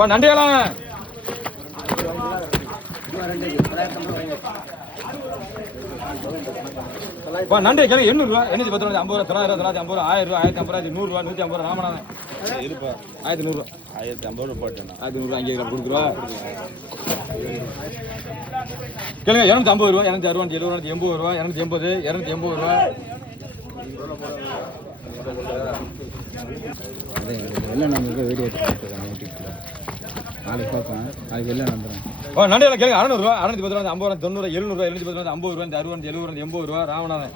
நண்டியெல்லாம் நன்றி கிளம்பி 800 ரூபா 810 ரூபா 50 ரூபா 950 ரூபா 1000 ரூபா 1050 ரூபா 100 ரூபா 150 ரூபா ராமநாதன் இருப்பா 1100 ரூபா 1050 ரூபா போட்டேன் 1100 ரூபா அங்கே கொடுக்குறோம் கிளம்பி 250 ரூபா 260 ரூபா 70 ரூபா 280 280 ரூபா எல்லாம் நம்ம வீடியோ எடுத்துருக்கோம் நாளைக்கு பார்ப்பேன் அதுக்கு எல்லாம் நம்புறேன் நண்டியில் கேளுங்க 600 ரூபா 610 ரூபா 50 ரூபா 90 700 ரூபா 710 ரூபா 50 ரூபா 60 ரூபா 70 ரூபா 80 ரூபா ராமநாதன்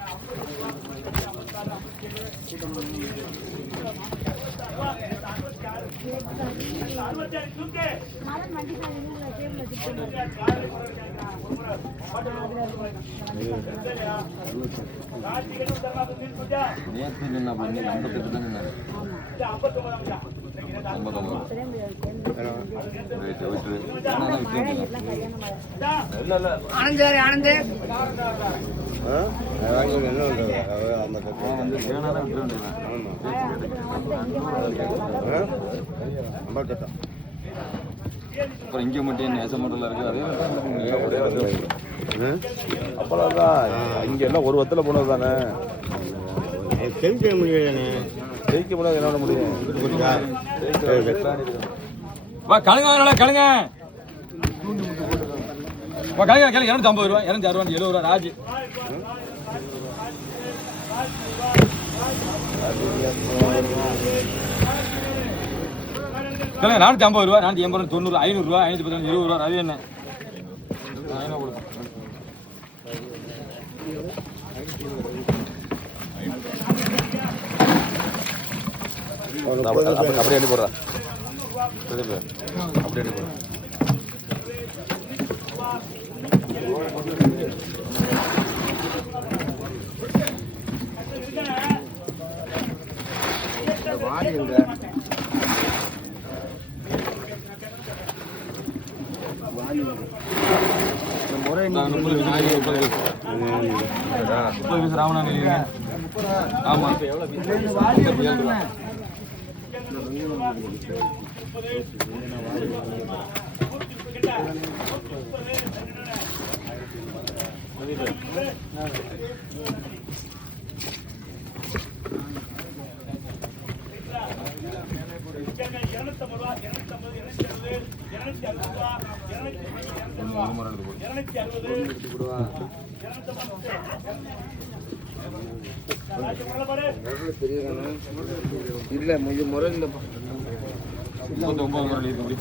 அப்புறம் இங்கே மட்டும் நேசமோட்டில் இருக்கு அப்பதான் இங்க எல்லாம் ஒரு வத்துல போனது தானே தெரிஞ்சுக்க முடியலண்ணே ஜெயிக்க முடியாது என்ன பண்ண முடியும் கழுங்க கழுங்க கழுங்க கேளுங்க 250 ரூபா 260 ரூபா 70 ரூபா ராஜி கேளுங்க 450 ரூபா 480 ரூபா 90 500 ரூபா 510 20 ரூபா ரவி என்ன அப்படியே அடி போடுறா அப்படியே அடி போடுறா ராமநாதன் ஆமா இல்ல முறை இல்லை 39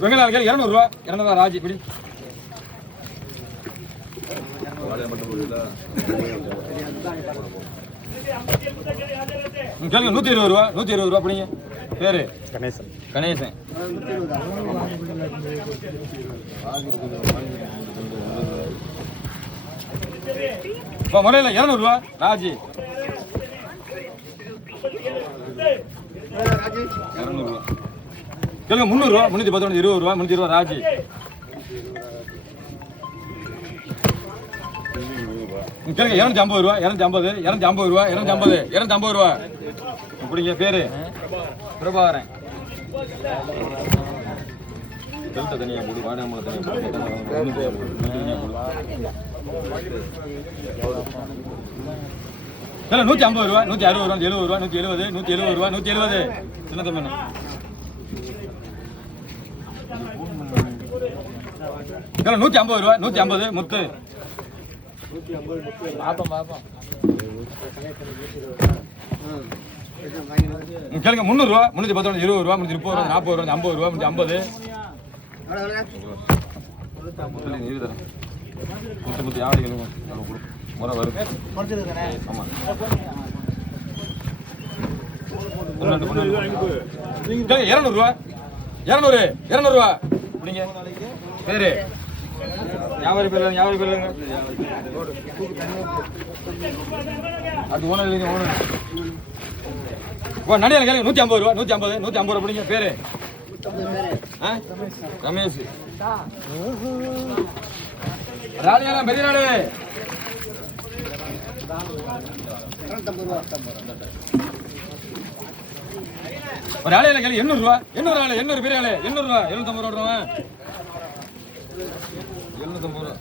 வெங்கடார்கள் 200 ரூபா 200 ராஜி இப்படி கேளுங்க 120 ரூபா 120 ரூபா அப்படிங்க பேரு கணேசன் கணேசன் முறையில் 200 ரூபா ராஜி 200 ரூபா கேளுங்க 300 ரூபா 310 20 ரூபா 320 ரூபா ராஜி கேளுங்க 250 ரூபா 250 250 ரூபா 250 250 ரூபா இப்படிங்க பேரு பிரபாகரன் தனியா போடு வாடாமலை தனியா போடு 150 ரூபா 160 ரூபா 70 ரூபா 170 170 ரூபா 170 சின்ன தம்பி கேளு 150 ரூபா 150 முத்து கேளுங்க 300 ரூபா 310 20 ரூபா 30 ரூபா 40 ரூபா 50 ரூபா 50 முத்து யாரு முறை வரும் ஆமா 200 ரூபா 200 ரூபா இப்படிங்க பேரு வியாபாரி பேர் அது ஓனர் இல்லைங்க ஓனர் ஓ நடிகை கேளுங்க 150 ரூபா 150 ரூபா பிடிங்க பேரு ரமேஷ் ராணியெல்லாம் பெரிய நாடு ஒரு ஆளையில கேள்வி 800 ரூபா 800 பெரிய ஆளு 800 ரூபா 750 ரூபா 750 ரூபா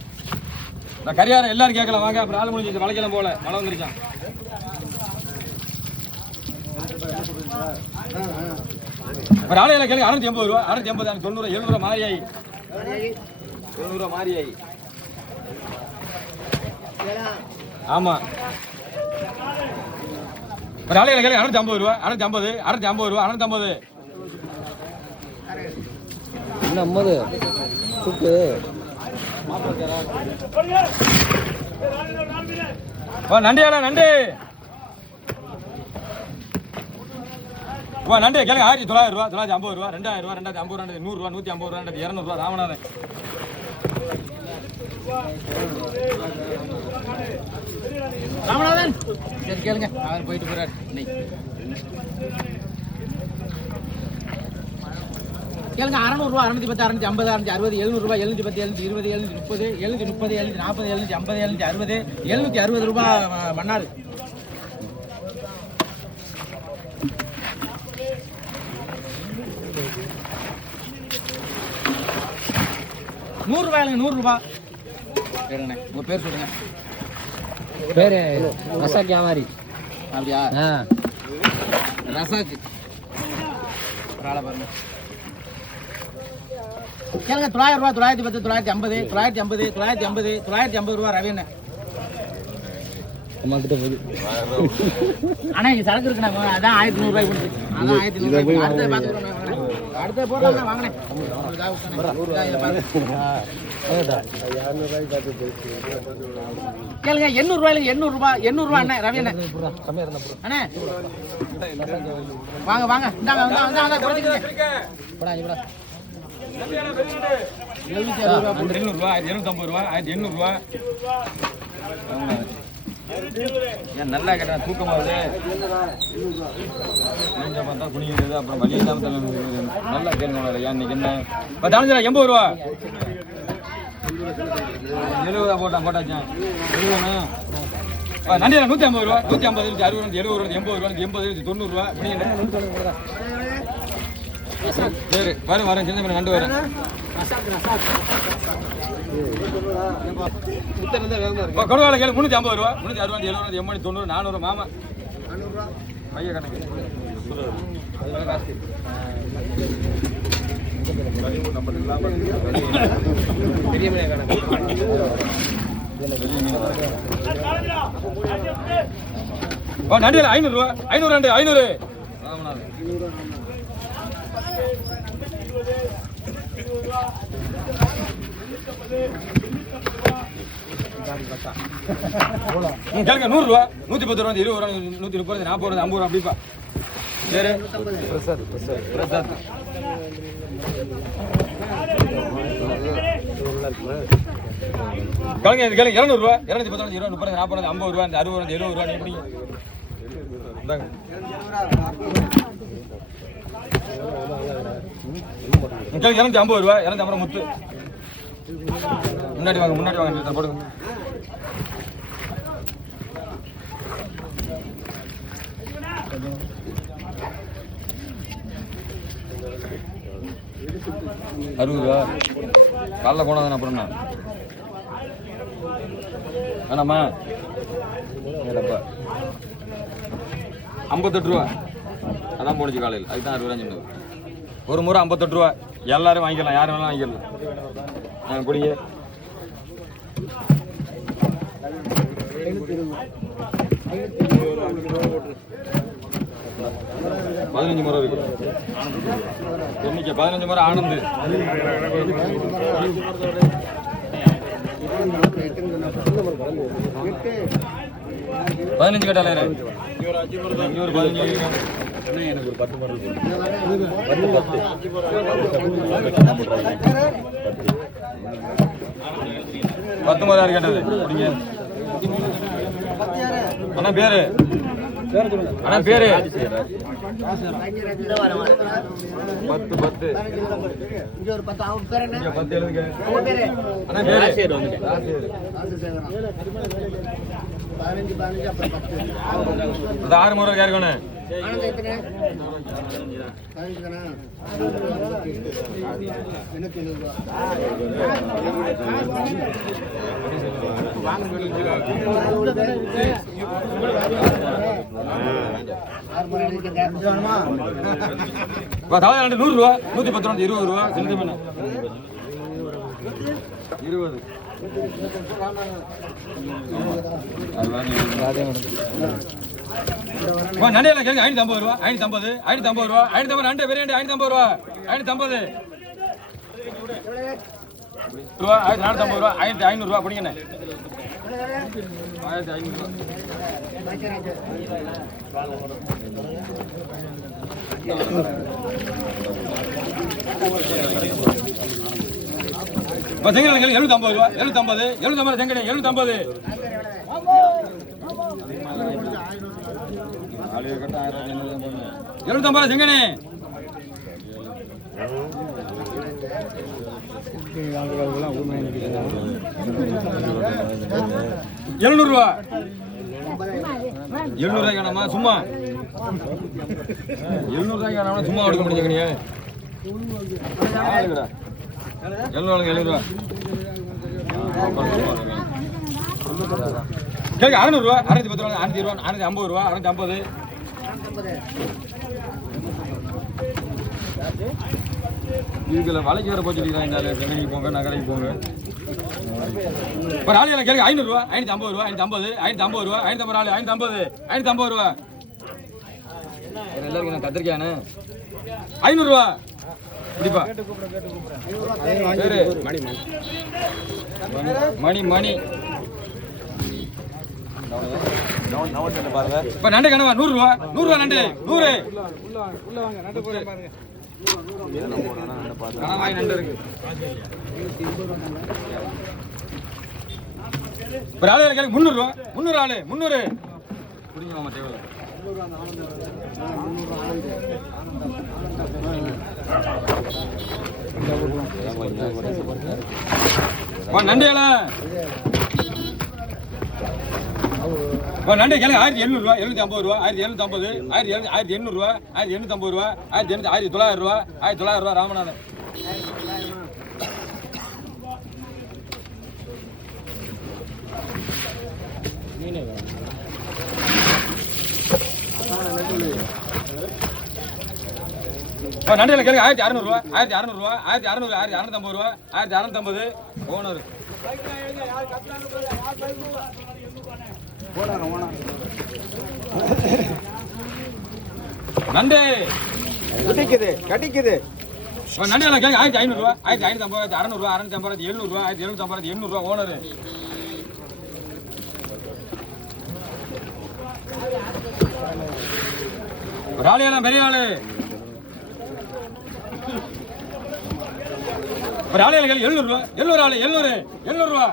நான் கரியாரம் எல்லாரும் கேட்கலாம் வாங்க அப்புறம் ஆள் முடிஞ்சிச்சு மலைக்கெல்லாம் போல மழை வந்துருச்சான் ஒரு ஆளையில கேள்வி 680 ரூபா 680 90 700 ரூபா மாறியாயி 700 ரூபா மாறியாயி ஆமா ஒரு ஆளையில கேள்வி 650 ரூபா 650 ரூபா 650 என்ன 50 தூக்கு நண்டியாடா நண்டு நண்டு கேளுங்க 1900 ரூபா 950 ரூபா 2000 ரூபா 2050 ரூபா 100 ரூபா 150 ரூபா 200 ரூபா ராமநாதன் ராமநாதன் சரி கேளுங்க அவர் போயிட்டு போறாரு கேளுங்க 600 ரூபா 610 650 660 700 ரூபாய் 710 720 730 730 730 740 750 760 ரூபாய் மன்னார் ₹100 ₹100 பேருண்ணே உங்க பேர் சொல்லுங்க பேரு ரசாக் வியாபாரி அப்படியா ரசாக் ஆளை பாருங்க கேளுங்க 900 ரூபா 910 950 950 950 950 ரூபா ரவி அண்ணே அண்ணா இங்க சரக்கு இருக்குண்ணா அதான் 1100 ரூபாய் கொடுத்து அதான் 1100 ரூபாய் அடுத்த போடுறாங்க வாங்கினேன் கேளுங்க 800 ரூபாயில 800 ரூபாய் அண்ணே ரவி அண்ணே அண்ணே வாங்க வாங்க இந்தாங்க வந்தாங்க குறைச்சிக்கங்க போடா இவடா 700 ரூபா 750 ரூபா 1800 ரூபா ஏன் நல்லா கேட்டேன் தூக்கமாகுது கொஞ்சம் பார்த்தா குனியுது அப்புறம் வலி இல்லாமல் நல்லா கேட்கணும் ஏன் இன்னைக்கு என்ன 80 ரூபா 70 போட்டாச்சான் நண்டியா 150 ரூபா 150 60 70 80 90 ரூபா சரி வரேன் சின்ன பண்ண நண்டு வரேன் கொடுவாள கேளு 350 ரூபா 360 70 80 90 400 மாமா 400 பைய கணக்கு நண்டியில் 500 ரூபா 500 500 கேளுங்க 100 ரூபா 110 ரூபா 20 ரூபா 130 40 ரூபா 50 ரூபா அப்படிப்பா சரி பிரசாத் கேளுங்க இது கேளுங்க 200 ரூபா 210 20 30 40 50 ரூபா 60 ரூபா 70 ரூபா எப்படி இந்தாங்க கேளுங்க 250 ரூபா 250 ரூபா முத்து முன்னாடி வாங்க போடுங்க ₹60 காலைல போனதானே அப்புறம் வேணாமா 58 ரூபா அதான் போனுச்சு காலையில் அதுதான் 60 ஒரு முறை 58 ரூபா எல்லாரும் வாங்கிக்கலாம் யாரும் வேணாலும் வாங்கிக்கலாம் குடிங்க 15 முறை இருக்கு இன்னைக்கு 15 முறை ஆனந்து 15 கேட்டாலே இங்க ஒரு 15 எனக்கு ஒரு 10 மரம் பத்து முறை யாரு கேட்டது அண்ணா பேரு அண்ணா பேரு 10 இங்க ஒரு 10 அவங்க பேர் என்ன 10 எழுதுங்க உங்க பேரு அண்ணா பேரு ராசியர் வந்துட்டேன் 15 அப்புறம் 10 அது 6 முறை கேட்கணும் ஆனந்த எத்தனை 15 தானா என்ன சொல்லுங்க தவறு 100 ரூபா 110 ரூபா 20 ரூபா செலுத்தி பண்ண 20 நண்டையில கேளுங்க 550 ரூபா 550 550 ரூபா 550 நண்டை வேறு 550 ரூபா 550 ரூபா 450 ரூபா 1500 ரூபா பிடிங்கண்ணே 1500 ரூபா செங்கல் 750 ரூபா 750 செங்கல் 750 750 செங்கனே 700 ரூபா 700 ரூபாய் வேணாமா சும்மா 700 ரூபாய் வேணாமா சும்மா கொடுக்க முடியுங்க நீ 700 ரூபா கேட்க 600 ரூபா 610 ரூபா 650 ரூபா 650 ரூபா 650 இதுல வலைக்கு வேற போச்சுக்கிறாங்க சென்னைக்கு போங்க நகரைக்கு போங்க ஒரு ஆளு கேட்க 500 ரூபா 550 ரூபா 550 550 ரூபா 550 ஆளு 550 550 ரூபா எல்லாருக்கும் நான் கத்திரிக்கானே 500 ரூபா கண்டிப்பா பேரு மணி மணி பாருங்க இப்ப நண்டை கணவா 100 ரூபா 100 ரூபா நண்டு 100 உள்ள வாங்க நண்டு போறேன் பாருங்க கணவாய் நண்டு இருக்கு ஒரு ஆளு கேளுங்க 300 ரூபா 300 ஆளு 300 புடிங்க மாமா தேவல நண்டையால நண்டை கேளுங்க 1700 ரூபா 750 ரூபா 1750 1800 ரூபா 1850 ரூபா 1900 ரூபா 1900 ரூபா ராமநாதன் நண்டையில கேளுங்க 1600 ரூபா 1600 ரூபா 1600 1650 ரூபா 1650 ஓனர் நண்டே கட்டிக்குது நண்டையில கேளுங்க 1500 ரூபா 1550 600 ரூபா 650 700 ரூபா 1750 800 ரூபா ஓனர் ராலியெல்லாம் பெரிய ஆளு ஒரு ஆளு 700 ரூபா 700 ஆளு 700 ரூபா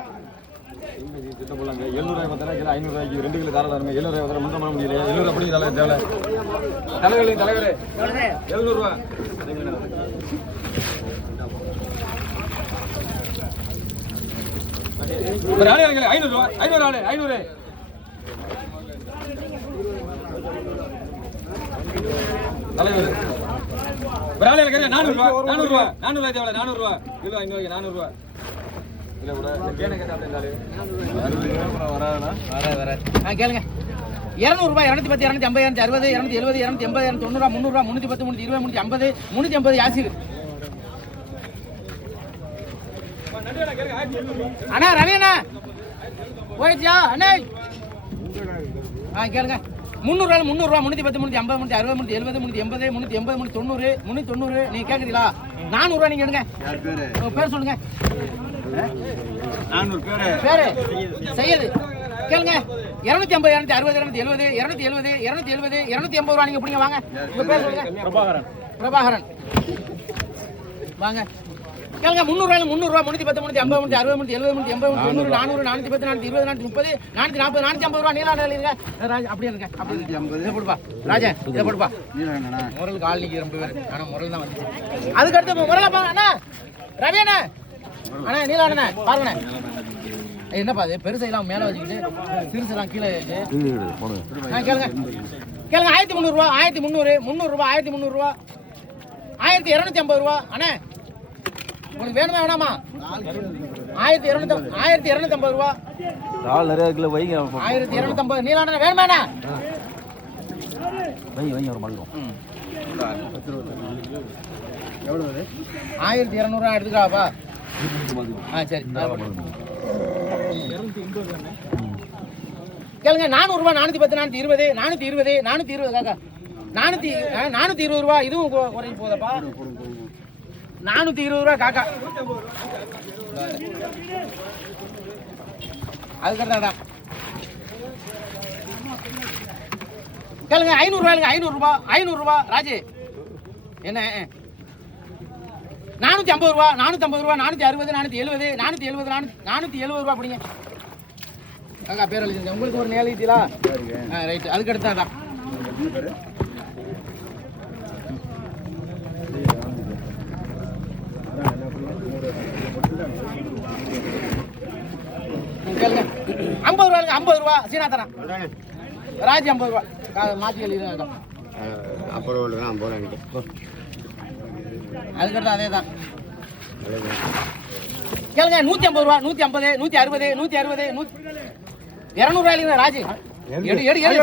700 ரூபாய் பார்த்தா 500 ரூபாய்க்கு 2 கிலோ தாராளம் 700 ரூபாய் பார்த்தா முன்ன பண்ண முடியல 700 அப்படி தேவை தலைவரே 700 ரூபா ஒரு ஆளு 500 ரூபா 500 ஆளு 500 தலைவர் ஒரு ஆளு 400 ரூபா 400 ரூபா 400 ரூபாய் தேவை 400 ரூபா கிலோ 500 400 ரூபா இல்ல கூட கேன கேட்டாலே 60 வராதா வர கேளுங்க 200 ரூபாய் 210 250 260 270 280 290 300 310 320 350 350 யாசிர் அண்ணா ரவி அண்ணா போயிடுச்சா அண்ணே கேளுங்க 300 ரூபா 310 350 360 370 380 380 390 நீங்க கேக்குறீங்களா 400 ரூபா நீங்க எடுங்க பேர் சொல்லுங்க 400 பேரு செய்யுது கேளுங்க 250 260 270 270 270 280 ரூபா நீங்க பிடிங்க வாங்க உங்க பேர் சொல்லுங்க பிரபாகரன் வாங்க கேளுங்க 300 ரூபாய் 300 ரூபாய் 310 350 360 370 380 410 420 430 440 ரூபாய் நீலா இருங்க ராஜா அப்படியே இருங்க அப்படியே 50 இத போடுப்பா ராஜா இத போடுப்பா நீலா முரல் கால் நிக்கி ரொம்ப பேர் ஆனா முரல் தான் வந்துச்சு அதுக்கு அடுத்து முரல பாருங்க அண்ணா ரவி அண்ணா அண்ணா நீலா அண்ணா பாருங்க என்னப்பா இது பெருசெல்லாம் மேல வச்சுக்கிட்டு சிறுசெல்லாம் கீழே கேளுங்க கேளுங்க 1300 ரூபாய் 1300 300 ரூபாய் 1300 ரூபாய் 1250 ரூபாய் அண்ணா உங்களுக்கு வேணுமா வேணாமா 1250 ரூபா ஆள் நிறைய இருக்குல்ல வைங்க 1250 நீலான வேணுமாண்ணா வைங்க ஒரு மல்லும் எவ்வளவு 1200 ரூபா எடுத்துக்காப்பா சரி கேளுங்க 400 ரூபா 410 420 420 காக்கா 420 ரூபா இதுவும் குறைஞ்சு போதப்பா 420 ரூபா காக்கா அதுக்கடுத்தாடா கேளுங்க 500 ரூபாய்ங்க 500 ரூபா ராஜு என்ன 450 ரூபா 460 470 470 ரூபா பிடிங்க காக்கா பேர் எழுதிங்க உங்களுக்கு ஒரு நேல் ஈட்டிலா ரைட் அதுக்கு அடுத்தாதான் கேளுங்க 50 ரூபா சீனாத்தனா ராஜ் 50 ரூபா மாற்றி எழுதிருங்க அதுக்கடுத்து அதே தான் கேளுங்க 150 ரூபா 150 160 160 200 ரூபாய் ராஜு எடு எடு எடு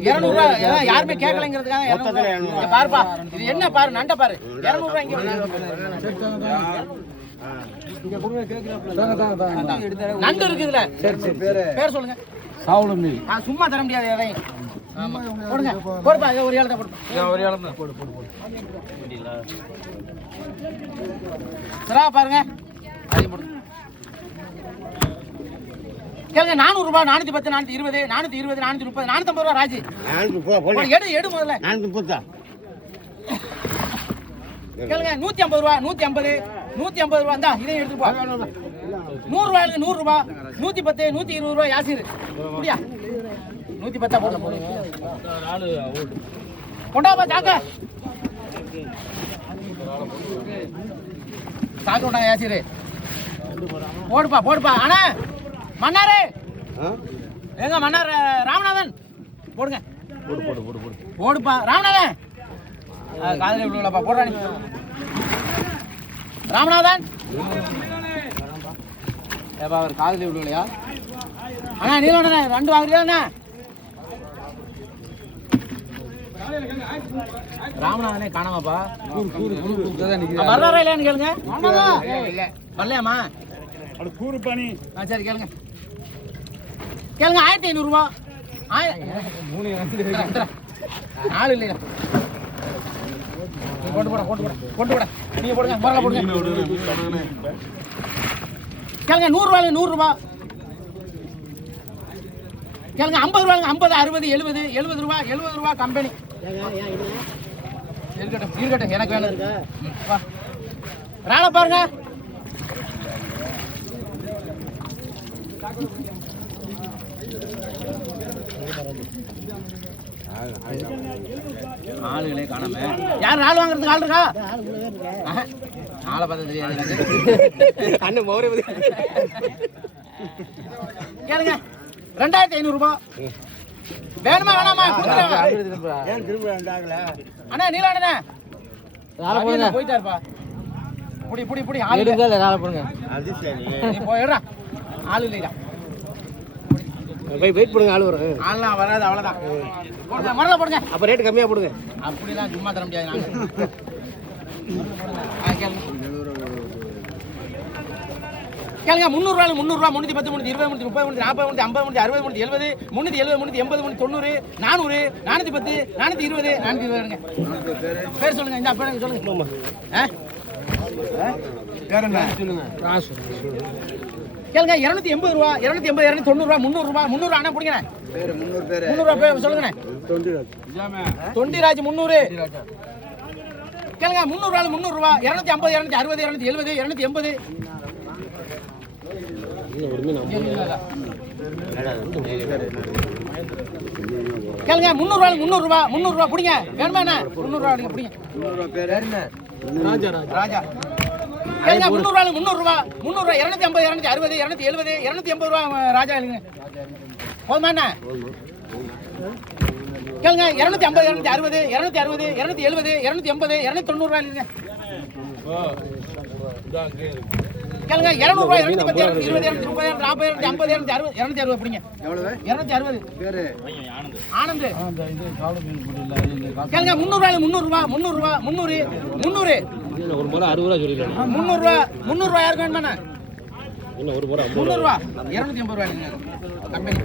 200 ரூபாய் யாருமே கேட்கலங்கிறதுக்காக பாருப்பா இது என்ன பாரு நண்ட பாரு 200 ரூபாய் இங்க நண்டு இருக்குதுல பேர் சொல்லுங்க சாவலம் மீன் சும்மா தர முடியாது எதையும் போடுங்க போடுப்பா ஒரு ஏழை தான் போடு ஒரு ஏழை தான் போடு போடு போடு சரா பாருங்க அதையும் போடுங்க கேளுங்க 400 ரூபாய் 410 420 420 430 450 ரூபாய் ராஜி எடு எடு முதல்ல கேளுங்க 150 ரூபாய் 150 ரூபாய் இந்தா இதையும் எடுத்து போ 100 ரூபாய்க்கு 100 ரூபாய் 110 120 ரூபாய் யாசிர் அப்படியா 110 போடுங்க கொண்டாப்பா சாக்க சாக்கு கொண்டாங்க யாசிர் போடுப்பா அண்ணா மன்னாரு எங்க மன்னார் ராமநாதன் போடுங்க போடுப்பா ராமநாதன் காதலி விழுவலப்பா போடுறானி ராமநாதன் ஏப்பா அவர் காதலி விழுவலையா அண்ணா நீலண்ணே 2 வாங்குறியா ராமநாதனே காணாமப்பா வர்றாரா இல்லையான்னு கேளுங்க வரலையாமா சரி கேளுங்க 1500 ரூபா 4 இல்லையா கொண்டு போட நீங்க போடுங்க மரல போடுங்க கேளுங்க 100 ரூபாய் 100 ரூபாய் கேளுங்க 50 ரூபாய் 50 60 70 70 ரூபாய் கம்பெனி இருக்கட்டும் எனக்கு வேணும் வா ராணா பாருங்க ஆளுகளே காணாம யார் ஆள் வாங்குறதுக்கு ஆள் இருக்கா ஆளை பார்த்தா தெரியாது அண்ணன் மௌரிய கேளுங்க 2500 ரூபாய் வேணுமா வேணாமா அண்ணா நீலாண்ணே போயிட்டாருப்பா புடி ஆள் போடுங்க நீ போயிடுறா ஆள் இல்லையா வெயிட் பண்ணுங்க ஆள் வரும் ஆள்லாம் வராது அவ்வளோதான் மரல போடுங்க அப்போ ரேட்டு கம்மியாக போடுங்க அப்படிலாம் சும்மா தர முடியாது கேளுங்க 300 ரூபாய் 310 320 330 40 50 60 70 370 380 390 400 410 420 பேர் சொல்லுங்க இந்த பேர் சொல்லுங்க பேர் என்ன சொல்லுங்க கேளுங்க 280 ரூபா 280 290 ரூபா 300 ரூபா 300 அண்ணா பிடிங்க 300 ரூபா பேர் சொல்லுங்க தொண்டிராஜ் 300 கேளுங்க 300 ரூபா 300 ரூபா 250 260 270 கேளுங்க 300 ரூபா 300 ரூபா பிடிங்க வேணுமா என்ன 300 ரூபா நீங்க பிடிங்க 300 ரூபா ராஜா கேளுங்க 300 ரூபா 250 260 270 280 ரூபா ராஜா இல்லைங்க போதுமா என்ன கேளுங்க 250 260 270 280 290 ரூபா இல்லைங்க கேளுங்க 200 ரூபா 210 20 30 40 50 260 பிடிங்க எவ்வளவு 260 பேரு ஆனந்த் கேளுங்க 300 ரூபா 300 ஒரு முறை 60 ரூபா சொல்லிடலாம் 300 ரூபா யாருக்கு வேணுமா இன்னும் ஒரு முறை 300 ரூபா 280 ரூபா இல்லைங்க கம்பெனி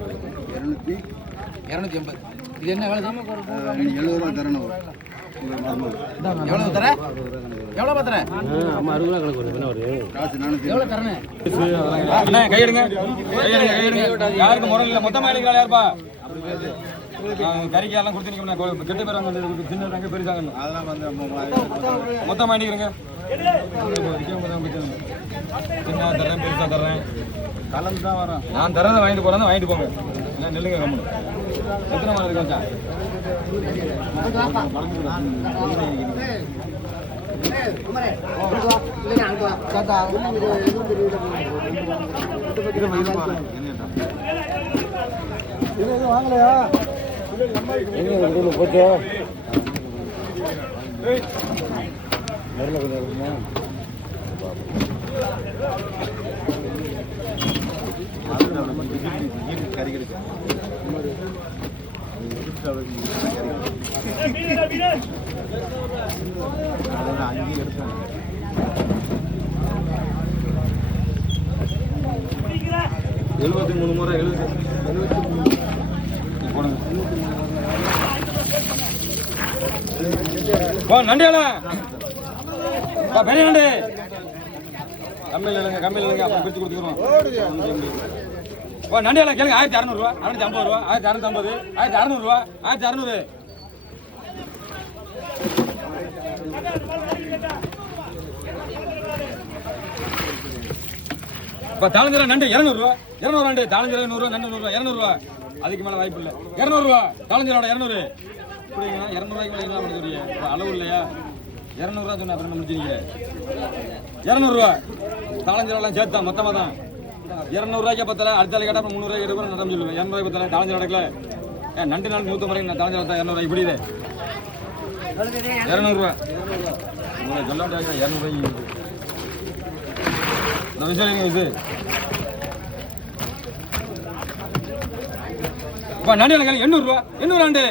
280 இது என்ன வேலை 70 ரூபா தரணும் எவ்வளவு தர எவ்வளவு தர ஆமா 60 ரூபா கணக்கு வருது என்ன வருது காசு நானூத்தி எவ்வளவு தரணும் அண்ணா கையெடுங்க யாருக்கு முறை இல்லை மொத்தமா எழுதிக்கலாம் யாருப்பா கறிக்கெல்லாம் கொடுத்து கெட்ட பேர் வந்து சின்ன தங்க பெருசாங்க அதெல்லாம் வந்து மொத்தமா அடிக்கிறேங்க சின்ன தர்றேன் பெருசா தர்றேன் கலந்து தான் வரோம் நான் தரதை வாங்கிட்டு போறேன் வாங்கிட்டு போங்க என்ன நெல்லுங்க கம்மு எத்தனை மணி இருக்கு வச்சா வாங்கலையா போச்சோ கறி கிடைக்கும் அங்கேயும் எடுத்தாங்க 73 முறை 73 போடுங்க போ நண்டியால பா பெரிய நண்டு கம்மியில் இல்லைங்க அப்புறம் பிரித்து கொடுத்துக்கிறோம் போ நண்டியால கேளுங்க 1600 ரூபா 650 ரூபா 1650 1600 ரூபா 1600 இப்போ தாளஞ்சிர நண்டு 200 ரூபா 200 நண்டு தாளஞ்சிர 100 ரூபா நண்டு 100 ரூபா 200 ரூபா அதுக்கு மேலே வாய்ப்பு இல்லை 200 ரூபா தாளஞ்சிரோட 200 இப்படிங்களா 200 ரூபாய்க்கு மேலே என்ன பண்ணுறீங்க அளவு இல்லையா 200 ரூபா சொன்ன அப்புறம் முடிச்சிருக்கீங்க 200 ரூபா தாளஞ்சிரெல்லாம் சேர்த்தா மொத்தமாக தான் 200 ரூபாய்க்கு பத்தல அடுத்த கேட்டால் அப்புறம் 300 ரூபாய்க்கு கூட நடந்து சொல்லுவேன் 200 ரூபாய் பத்தல தாளஞ்சிர நடக்கல நண்டு நாள் 100 முறை நான் தாளஞ்சிர 200 ரூபாய் இப்படி இது 200 ரூபா சொல்ல முடியாது 200 ரூபாய்க்கு இந்த விஷயம் இது நண்டு எனக்கு 800 ரூபா 800 ஆண்டு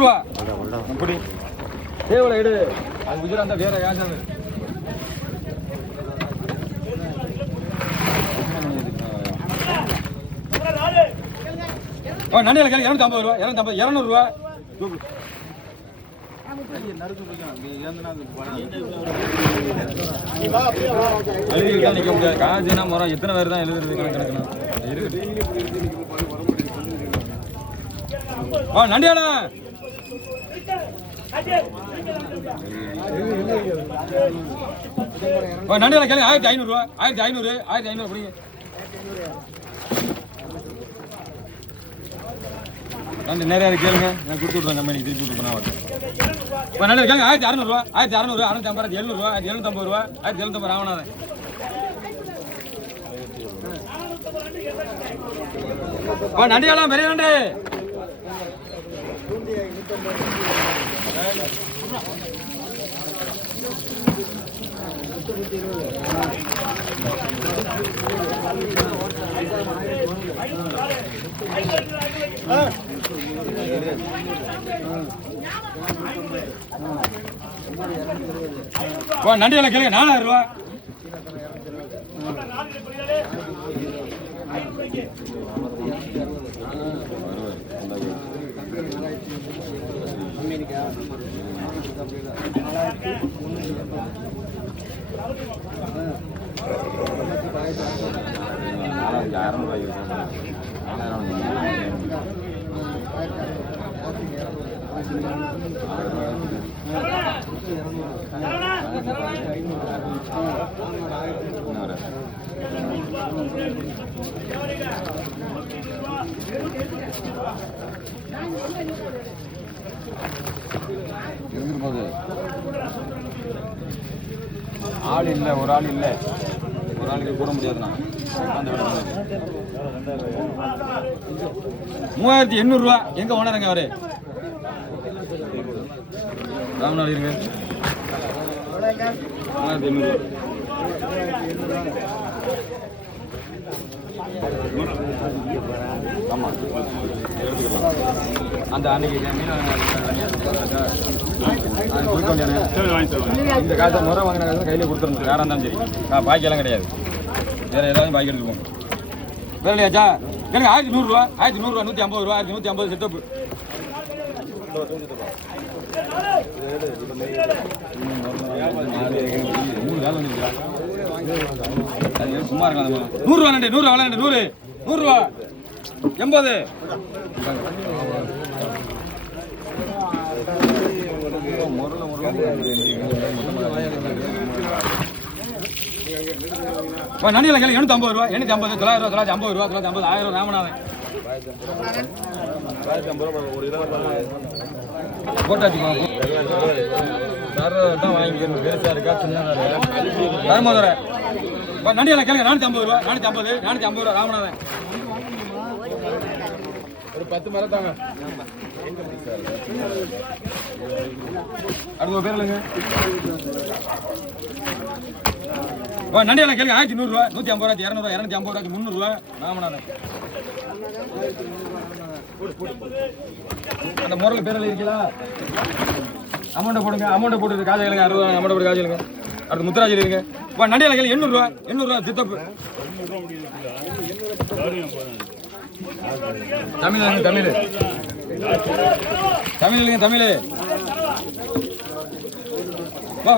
ரூபா அப்படி தேவலை எடு அது குஜராத் வேற யாசாது நண்டியில் கேள்வி 250 ரூபா 200 ரூபா நிக்க முடியாது காசுனா மரம் எத்தனை பேர் தான் எழுதுறது கணக்கணும் நண்டியாடா நண்டியால கேள்வி 1500 ரூபா 1500 அப்படிங்க நண்டு நிறையா கேளுங்க நான் கொடுத்து விட்றேன் கம்பெனி திருப்பி விட்டுருப்பேன் இப்போ நல்லது கேளுங்க 1600 ரூபா 1600 650 700 ரூபா 750 ரூபா 1750 ராமநாதன் நண்டியாலாம் பெரிய நண்டு நண்டியால கேளுங்க 4000 ரூபா இருந்துட்டு ஆள் இல்லை, ஒரு ஆள் இல்லை, ஒரு ஆளுக்கு கூட முடியாதுண்ணா. 3800 ரூபா. எங்க ஓனருங்க அவரு? ராமநாடு இருங்க. 3800 ஆமா எடுத்துக்கலாம். அந்த அன்னைக்கு இந்த காசை முறை வாங்கின காசை கையில கொடுத்துருந்தோம். யாரா இருந்தாலும் சரி, பாக்கியெல்லாம் கிடையாது. வேற ஏதாவது பாக்கி எடுத்துக்கோங்க. வேற இல்லையாச்சா? கேளுங்க. 1100 ரூபா, 1100 ரூபா, 150 ரூபா, 150 செட்டப். சும்மா இருக்காங்க. 100 ரூபா நண்டு, 100 ரூபா, 100 ரூபா, 80. நன்னில கேள்வி 850 ரூபா, 850, 900 ரூபா, 950 ரூபா, 950, 1000 ராமநாதன் போட்டாச்சுக்கலாம். தான் வாங்கிக்கணும். பெருசா இருக்கா சின்னதா ராமநாதன் நன்னில கேளுங்க. 450 ரூபா, 450, 450 ரூபா ராமநாதன். ஒரு 10 மரம் தாங்க. அடுத்த பேர் இல்லைங்க. நண்டியெல்லாம் கேளுங்க. 1100 ரூபா, 150 ரூபா, 200 ரூபா, 250 ரூபா, 300 ரூபா ராமநாதன். அந்த முறையில் பேரில் இருக்கீங்களா? அமௌண்ட்டை போடுங்க. அமௌண்ட்டை போட்டு காசு கேளுங்க. 60 ரூபா அமௌண்ட்டை போட்டு காசு கேளுங்க. அடுத்து முத்துராஜ் இருங்க. நண்டியெல்லாம் கேளுங்க. 800 ரூபா, 800 ரூபா சித்தப்பு. தமிழ் தமிழ் தமிழ் இல்லைங்க. தமிழ்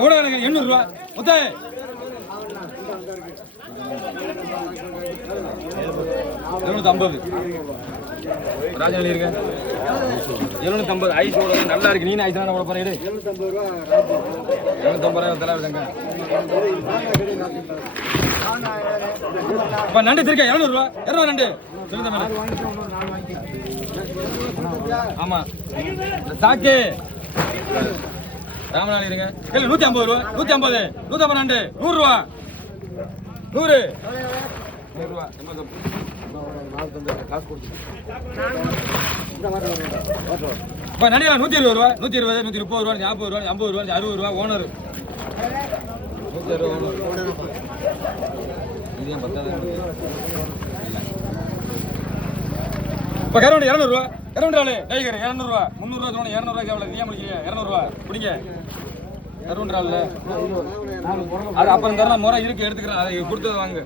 கூட 800 ரூபா முத்தே. 750 ராஜன் இருங்க. 750 ஐஸ் நல்லா இருக்கு. நீ ஐஸ் போட போறேன். 750 ரூபா தலைவருங்க. நண்டு திருக்க 200 ரூபா, 200 நண்டு. ஆமா சாக்கு ராமநாடு இருங்க. 150 ரூபா, 150, 150 நண்டு. 100 ரூபா, 100 ரூபா. நடிகா 120 ரூபா, 120, 130 ரூபா, 40 ரூபா, 50 ரூபா, 60 ரூபா ஓனர். 160 ஓனர். இதே 10 இப்போ கருவண்டி 200 ரூபா. கருவண்டி ஆளு டைகர் 200 ரூபா, 300 ரூபா சொன்ன 200 ரூபாய்க்கு எவ்வளோ? நீயா முடிக்கீங்க? 200 ரூபா பிடிங்க. கருவண்டி ஆளு அது அப்புறம் தரலாம். முறை இருக்கு, எடுத்துக்கிறேன். அதை கொடுத்தது வாங்க.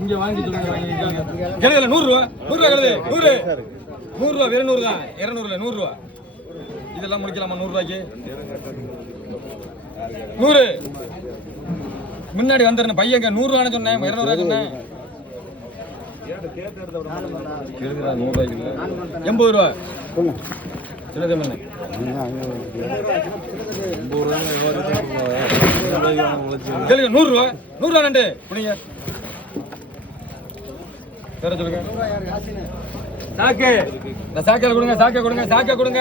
இங்க வாங்கி சொல்லுங்க. 100 ரூபா, 100 ரூபா கழுது. 100 ரூபா, வெறும் 100 தான். 200 இல்லை, 100 ரூபா. இதெல்லாம் முடிக்கலாமா 100 ரூபாய்க்கு? 100 முன்னாடி வந்துருந்தேன் பையங்க. 100 ரூபான்னு சொன்னேன், 200 ரூபா சொன்னேன். 100 ரூபாய்க்கு இல்லை, 80 ரூபா. சின்ன தமிழ் 100 ரூபா, 100 ரூபா நண்டு பிடிங்க. வேற சொல்லுங்க. சாக்கு இந்த சாக்கையில் கொடுங்க. சாக்கை கொடுங்க. சாக்கை கொடுங்க.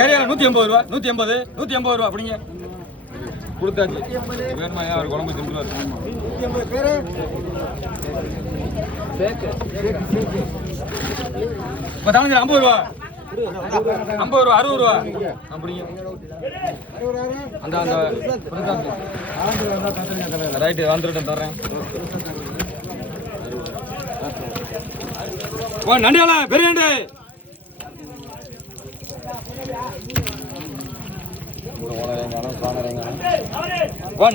கரியால 180 ரூபா, 180, 180 ரூபா பிடிங்க. கொடுத்தாச்சு. வேணுமா? அவர் குழம்பு தின்றுவார். 180 பேரு. இப்போ தாங்க 50 ரூபா, 50 ரூபா, 60 ரூபா அப்படிங்க. அந்த அந்த ரைட்டு வந்துட்டு தர்றேன். நண்டியால பெரிய நண்டு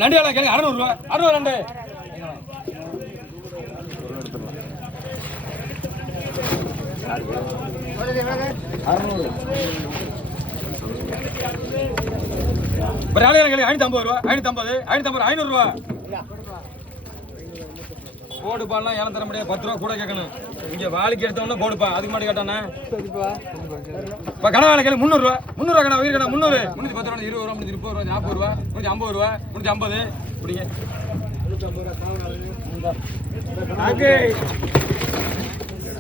நண்டியால கேளுங்க 600 ரூபா 600 ரெண்டு கேளுங்க 550 ரூபா 550 500 ரூபா போடுப்பாலாம் ஏலம் தர முடியாது 10 ரூபா கூட கேட்கணும் இங்க வாளிக்கு எடுத்தவொன்னே போடுப்பா அதுக்கு மட்டும் கேட்டானே இப்ப கனவால கேளு 300 ரூபா 300 கணா உயிர் கணா 300 310 ரூபா 20 ரூபா 30 ரூபா 40 ரூபா 150 ரூபா 150 இப்படிங்க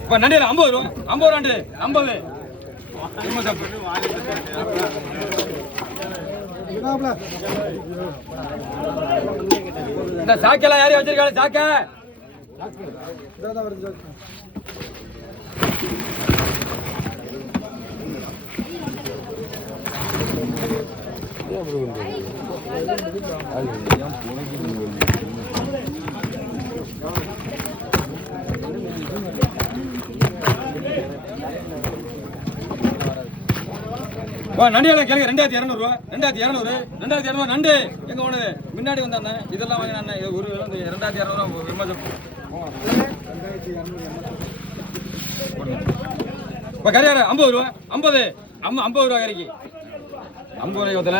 இப்ப நண்டியில 50 ரூபா 50 ரூபாண்டு 50 இந்த சாக்கெல்லாம் யாரையும் வச்சிருக்காங்க சாக்க நண்டியால கேளுங்க 2200 ரூபா 2200 நண்டு எங்க ஓனது முன்னாடி வந்தானே இதெல்லாம் வாங்கினானே ஒரு 2200 ரூபா விமர்சனம் இப்ப கரையாரு 50 ரூபா 50 ரூபா கரைக்கு 50 ரூபாய் ஒருத்தல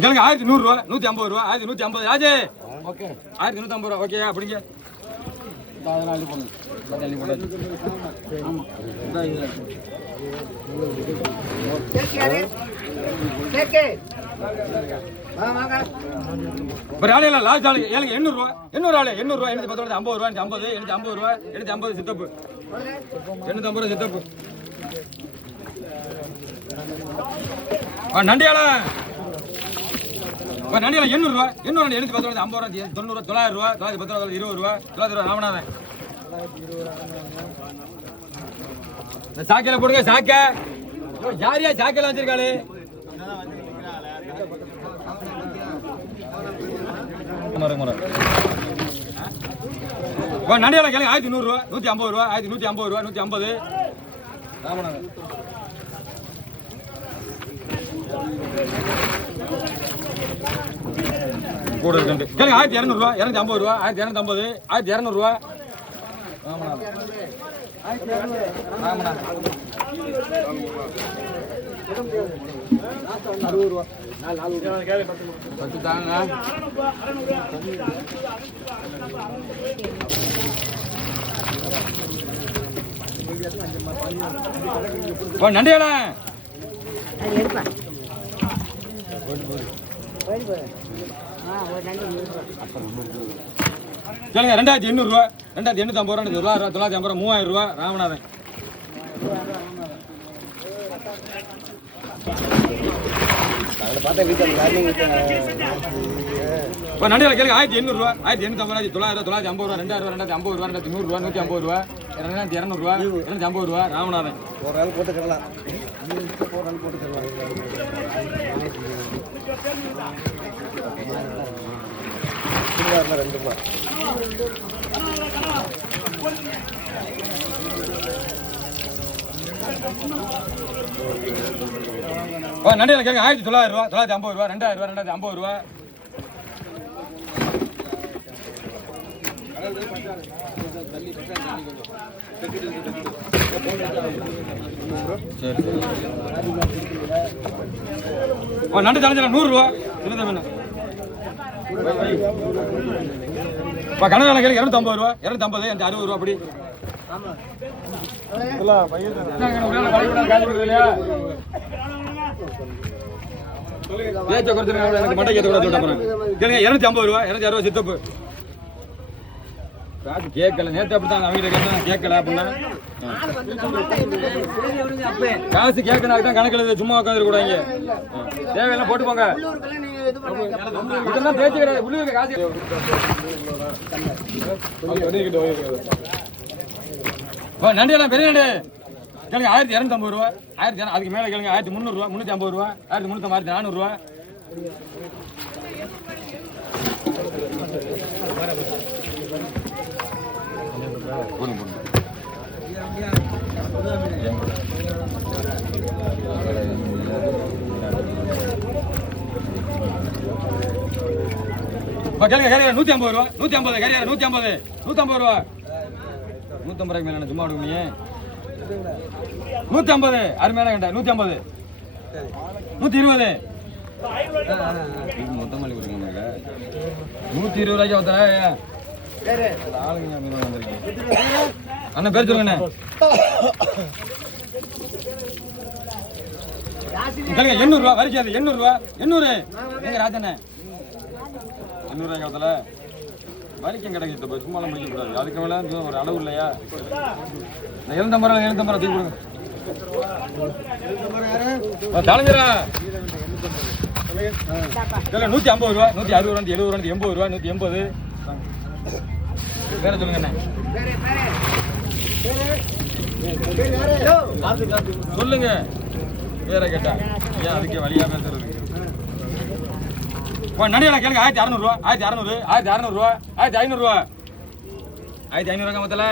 கேளுங்க 1100 ரூபா 150 ரூபா 1150 ராஜே ஓகே 1150 ரூபா ஓகே அப்படிங்க லாஸ்ட் ஆளு 800 ரூபா 800 ரூபா 810 ரூபா 50 ரூபா 50 850 ரூபா 850 சித்தப்பு 850 ரூபா சித்தப்பு நண்டியால நண்டியால 800 ரூபா 810 ரூபா 50 ரூபா 90 ரூபா 900 ரூபா 910 ரூபா 20 ரூபா 900 ரூபா ராமநாதன் சாக்கையில போடுங்க சாக்க யாரியா சாக்கையில வச்சிருக்காளு நண்டியால கேளுங்க 1100 ரூபா 150 ரூபா 1150 ரூபா 150 ராமநாதன் கூட இருக்கு கேளுங்க 1200 ரூபா 250 ரூபா 1250 1200 ரூபா நண்டியால கேளுங்க 2800 ரூபா 2850 ரூபா 950 ரூபா 3000 ரூபா ராமநாதன் நண்டியால கேளுங்க 1800 ரூபா 1850 ரூபா 950 ரூபா 2000 ரூபா 2050 ரூபா 2100 ரூபா 2150 ரூபா 2200 ரூபா ராமநாதன் ஒரு ஆள் போட்டுக்கலாம் ஒரு ஆள் போட்டுக்கலாம் ரெண்டு ரூபா நண்டியால கேளுங்க 1900 ரூபா 950 ரூபா 2000 ரூபா 2050 ரூபா நண்டு தலைஞ்சல 100 ரூபா கனகால கேளுங்க 250 ரூபா 250 அந்த 60 ரூபா அப்படி பேச்ச குறைச்சிருக்காங்க எனக்கு மண்டை கேட்ட கூட சொல்றேன் கேளுங்க 250 ரூபா 260 ரூபா சித்தப்பு காசு கேட்கல நேற்று அப்படித்தான் அவங்க கேட்டா கேட்கல அப்படின்னா காசு கேட்கணும் தான் கணக்கில் சும்மா உட்காந்துருக்க கூடாங்க தேவையெல்லாம் போட்டு போங்க இதெல்லாம் பேச்சு கிடையாது உள்ளூருக்கு காசு நண்டியெல்லாம் பெரிய நண்டு கேளுங்க 1250 ரூபா 1200 அதுக்கு மேலே கேளுங்க 1300 ரூபா 350 ரூபா 1350 1400 ரூபா போடுங்க போடுங்க கேளுங்க கேளுங்க 150 ரூபா 150 கேரியா 150 150 ரூபா 150 ரூபாய்க்கு மேல சும்மா விடுங்க 150 அருமையான கண்டா 150 120 மொத்தமா கொடுங்க 120 ரூபாய்க்கு ஒருத்தர ஆளுங்க அண்ணன் பேர் சொல்லுங்க கேளுங்க 800 ரூபா வரைக்காது 800 ரூபா 800 எங்க ராஜண்ணே 800 ரூபாய்க்கு ஒருத்தல வலிக்கும் கிடைக்கும் சும்மா முடிக்க கூடாது அதுக்கு மேல ஒரு அளவு இல்லையா 750 ரூபா தூக்கி கொடுங்க தலைஞரா 150 ரூபா 160 ரூபா 70 ரூபா 80 ரூபா 180 வேற சொல்லுங்க அண்ணே சொல்லுங்க வேற கேட்டா ஏன் அதுக்கு வழியா பேசுறது நடிகை கேளுங்க 1600 ரூபா 1600 1600 ரூபா 1500 ரூபா 1500 ரூபா மொத்தல